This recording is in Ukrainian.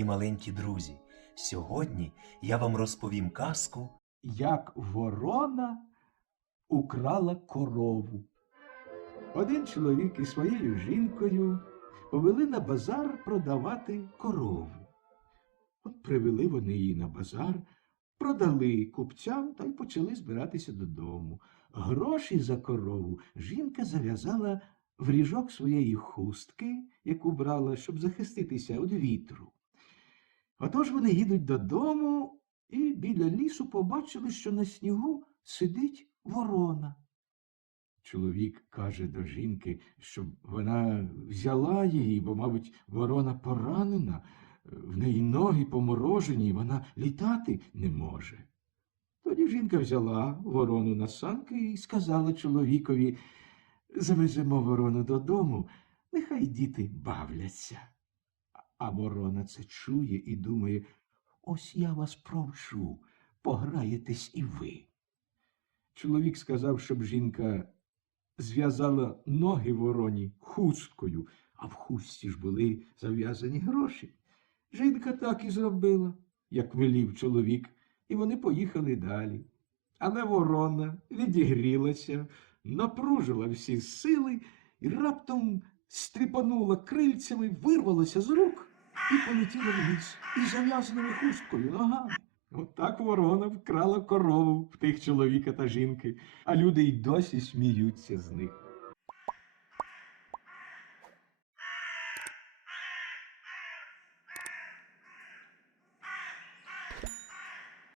мої маленькі друзі. Сьогодні я вам розповім казку. як ворона украла корову. Один чоловік із своєю жінкою повели на базар продавати корову. От привели вони її на базар, продали купцям та й почали збиратися додому. Гроші за корову жінка зав'язала в ріжок своєї хустки, яку брала, щоб захиститися від вітру. Отож вони їдуть додому і біля лісу побачили, що на снігу сидить ворона. Чоловік каже до жінки, щоб вона взяла її, бо, мабуть, ворона поранена, в неї ноги поморожені, і вона літати не може. Тоді жінка взяла ворону на санки і сказала чоловікові завеземо ворону додому, нехай діти бавляться. А ворона це чує і думає, ось я вас провчу, пограєтесь і ви. Чоловік сказав, щоб жінка зв'язала ноги вороні хусткою, а в хустці ж були зав'язані гроші. Жінка так і зробила, як велів чоловік, і вони поїхали далі. Але ворона відігрілася, напружила всі сили і раптом стріпанула крильцями, вирвалася з рук і полетіла в ліс із зав'язаними хусткою ногами. Отак ворона вкрала корову в тих чоловіка та жінки, а люди й досі сміються з них.